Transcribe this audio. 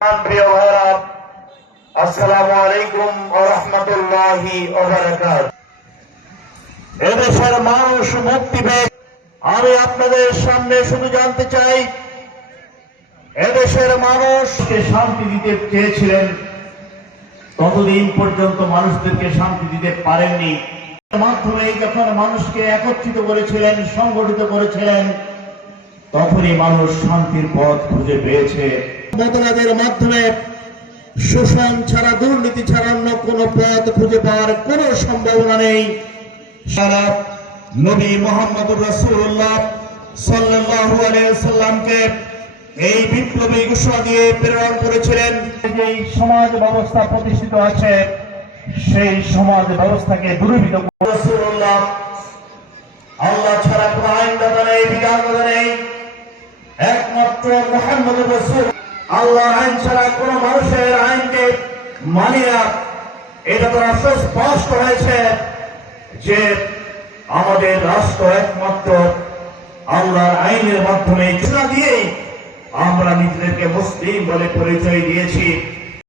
প্রিয় ভাইরা, আসসালামু আলাইকুম ওয়া রাহমাতুল্লাহি ওয়া বারাকাতুহু। এদেশের মানুষ মুক্তি পেয়ে আমি আপনাদের সামনে শুধু জানতে চাই, এদেশের মানুষকে শান্তি দিতে চেয়েছিলেন, ততদিন পর্যন্ত মানুষদেরকে শান্তি দিতে পারেননি। মাধ্যমে যখন মানুষকে একত্রিত করেছিলেন, সংগঠিত করেছিলেন, তখনই মানুষ শান্তির পথ খুঁজে পেয়েছে। মতবাদের মাধ্যমে শোষণ ছাড়া, দুর্নীতি ছাড়া অন্য কোনো পথ খুঁজে পাওয়ার কোনো সম্ভাবনা নেই। সারা নবী মুহাম্মদুর রাসূলুল্লাহ সাল্লাল্লাহু আলাইহি ওয়াসাল্লামকে এই বিপ্লবী ঘোষণা দিয়ে প্রেরণ করেছিলেন। যেই সমাজ ব্যবস্থা প্রতিষ্ঠিত আছে, সেই সমাজ ব্যবস্থাকে দুর্বৃত্ত রাসূলুল্লাহ, আল্লাহ ছাড়া কোনো আইনদাতা নেই, বিধানদাতা নেই, একমাত্র মুহাম্মদুর রাসূল। আল্লাহর আইন ছাড়া কোন মানুষের আইনকে মানি না। এটা দ্বারা স্পষ্ট হয়েছে যে আমাদের রাষ্ট্র একমাত্র আল্লাহর আইনের মাধ্যমে ঘোষণা দিয়েই আমরা নিজেদেরকে মুসলিম বলে পরিচয় দিয়েছি।